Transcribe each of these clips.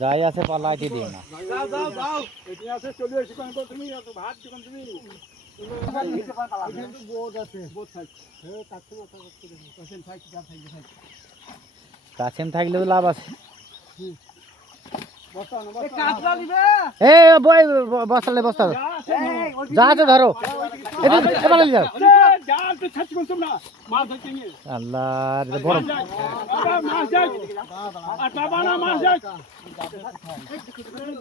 যাই আছে পালাইতে দিও না। যাও যাও যাও এটি আছে চলে এসে কোন তুমি এত ভাত কোন তুমি বোট আছে বোট থাকে হ্যাঁ কাছে মাথা করতে দেখো কাছে থাকি যা থাকি থাকি কাছে থাকলেও লাভ আছে। বসা না বসা কাটলা দিবে এই বই বসালে বসা যা আছে ধরো এটা এবারে যাও যা তো ছাচ্ছি কোন তোমরা মাছ ধরতে নিয়ে আল্লাহ রে বড় মাছ যাই আর টাবানা মাছ যাই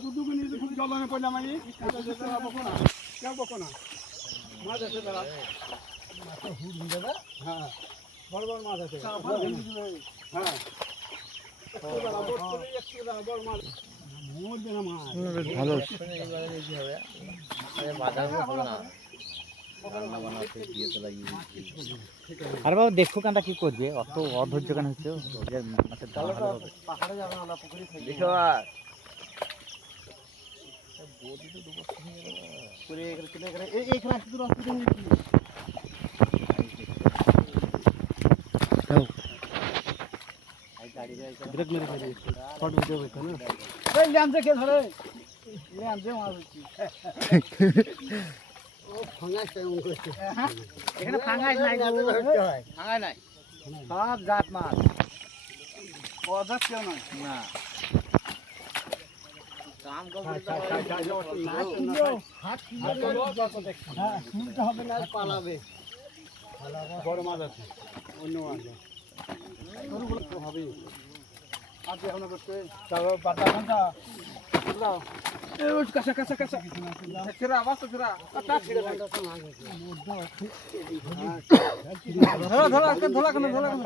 দুদুকে নিয়ে খুব জলনে পড়লাম আমি বকনা কেউ বকনা মাছ আছে দাদা মাছ হুড দিবে না হ্যাঁ বড় বড় মাছ আছে হ্যাঁ বড় মাছ ভালো আর বাবা দেখো কানটা কি করবে অত অধৈর্য কেন হচ্ছে পাহাড়ে যাবে না পুকুরে দেখো এইখানে আসতে তো অসুবিধা নেই ব্রেক মেরে ফেলে শর্ট ভিডিও হইতো না এই ল্যান্ডে কে ধরে ল্যান্ডে মাছ হচ্ছে ও ফাঙ্গাস কেমন করছে এখানে ফাঙ্গাস নাই ভাঙা নাই সব জাত মাছ অজাত কেউ নয় না কাম হবে না পালাবে বড় মাছ আছে অন্য মাছ তো হবে আর কি এখন করতে যাও বাতা ঘন্টা যাও এই ওই কাঁচা কাঁচা কাঁচা ছেড়া আওয়াজ তো ছেড়া কাটা ছেড়ে ঘন্টা তো না ধরো ধরো ধরো কেন ধরো কেন